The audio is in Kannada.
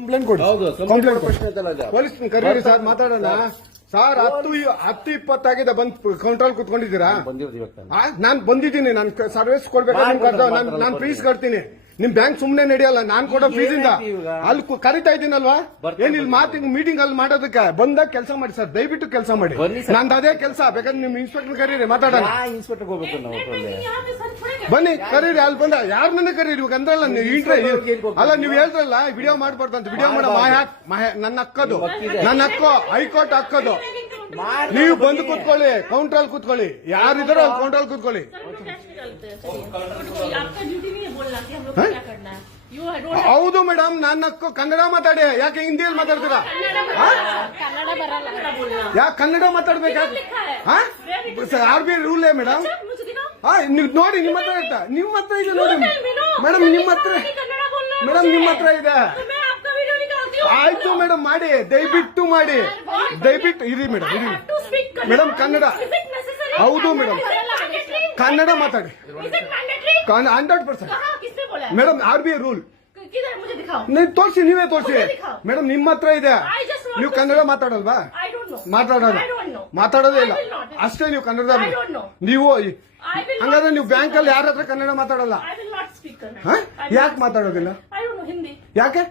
ಕಂಪ್ಲೇಂಟ್ ಕೊಡಿ. ಹೌದು, ಕಂಪ್ಲೇಂಟ್ ಪ್ರಶ್ನೆ. ಪೊಲೀಸ್ ಕರೀರಿ ಸರ್ ಮಾತಾಡೋಣ. ಸರ್ ಹತ್ತು ಹತ್ತು ಇಪ್ಪತ್ತಾಗಿದೆ ಬಂದ್ ಕೌಂಟ್ರಲ್ ಕುತ್ಕೊಂಡಿದ್ದೀರಾ. ನಾನ್ ಬಂದಿದ್ದೀನಿ ನಾನು ಸರ್ವಿಸ್ ಕೊಡ್ಬೇಕು ನಾನು ಪ್ಲೀಸ್ ನಾನ್ ನಾನ್ ಫೀಸ್ ಕಟ್ತೀನಿ. ನಿಮ್ ಬ್ಯಾಂಕ್ ಸುಮ್ನೆ ನಡೆಯಲ್ಲ ನಾನ್ ಕೊಡೋ ಫೀಸಿಂದ ಅಲ್ಲಿ ಕರಿತಾ ಇದ್ದೀನಲ್ವಾ? ಏನ್ ಇಲ್ಲಿ ಮಾತಿಂಗ್ ಮೀಟಿಂಗ್ ಅಲ್ಲಿ ಮಾಡೋದಕ್ಕೆ? ಬಂದಾಗ ಕೆಲಸ ಮಾಡಿ ಸರ್ ದಯವಿಟ್ಟು ಕೆಲಸ ಮಾಡಿ. ನಂದು ಅದೇ ಕೆಲಸ ಬೇಕಾದ್ರೆ ನಿಮ್ ಇನ್ಸ್ಪೆಕ್ಟರ್ ಕರೀರಿ ಮಾತಾಡೋಣ. ಇನ್ಸ್ಪೆಕ್ಟರ್ ಹೋಗ್ಬೇಕು ಬನ್ನಿ ಕರೀರಿ ಅಲ್ಲಿ ಬಂದ ಯಾರನ್ನ ಕರೀರಿ ಇವಾಗ? ಅಂದ್ರಲ್ಲ ಅಲ್ಲ ನೀವ್ ಹೇಳ್ತಾರಲ್ಲ ವಿಡಿಯೋ ಮಾಡ್ಬಾರ್ದಂತ ವಿಡಿಯೋ ಮಾಡೋ ಮಾಯಾ ನನ್ನ ಅಕ್ಕದು ನನ್ನ ಅಕ್ಕ ಹೈಕೋರ್ಟ್ ಹಾಕೋದು ನೀವು ಬಂದು ಕೂತ್ಕೊಳ್ಳಿ ಕೌಂಟರ್ ಅಲ್ಲಿ ಕೂತ್ಕೊಳ್ಳಿ. ಯಾರಿದ್ದಾರೋ ಅಲ್ಲಿ ಕೌಂಟರ್ ಅಲ್ಲಿ ಕೂತ್ಕೊಳ್ಳಿ. ಹೌದು ಮೇಡಮ್ ನಾನು ಕನ್ನಡ ಮಾತಾಡಿ. ಯಾಕೆ ಹಿಂದಿಯಲ್ಲಿ ಮಾತಾಡ್ತೀರಾ? ಯಾಕೆ ಕನ್ನಡ ಮಾತಾಡ್ಬೇಕಾ? ಆರ್ ಬಿ ಐ ರೂಲೇ ಮೇಡಮ್ ನೀವು ನೋಡಿ ನಿಮ್ಮ ಹತ್ರ ಇರ್ತಾ ನಿಮ್ಮ ಹತ್ರ ಇದೆ ನೋಡಿ. ಮೇಡಮ್ ನಿಮ್ಮ ಹತ್ರ ಮೇಡಮ್ ನಿಮ್ಮ ಹತ್ರ ಇದೆ. ಆಯ್ತು ಮೇಡಮ್ ಮಾಡಿ. ದಯವಿಟ್ಟು ಮಾಡಿ. ದಯವಿಟ್ಟು ಇರಿ ಮೇಡಮ್ ಇರಿ. ಮೇಡಮ್ ಕನ್ನಡ. ಹೌದು ಮೇಡಮ್. ಕನ್ನಡ ಮಾತಾಡಿ. Hundred percent. Madam R B I rule. ನೀವು ತೋರಿಸಿ ನೀವೇ ತೋರಿಸಿ. ಮೇಡಮ್ ನಿಮ್ಮ ಹತ್ರ ಇದೆ. ನೀವು ಕನ್ನಡ ಮಾತಾಡಲ್ವಾ? ಮಾತಾಡೋದು ಮಾತಾಡೋದೇ ಇಲ್ಲ. ಅಷ್ಟೇ ನೀವು ಕನ್ನಡ ನೀವು ಹಂಗಾದ್ರೆ ನೀವು ಬ್ಯಾಂಕ್ ಅಲ್ಲಿ ಯಾರ ಹತ್ರ ಕನ್ನಡ ಮಾತಾಡಲ್ಲ? ಯಾಕೆ ಮಾತಾಡೋದಿಲ್ಲ? ಯಾಕೆ?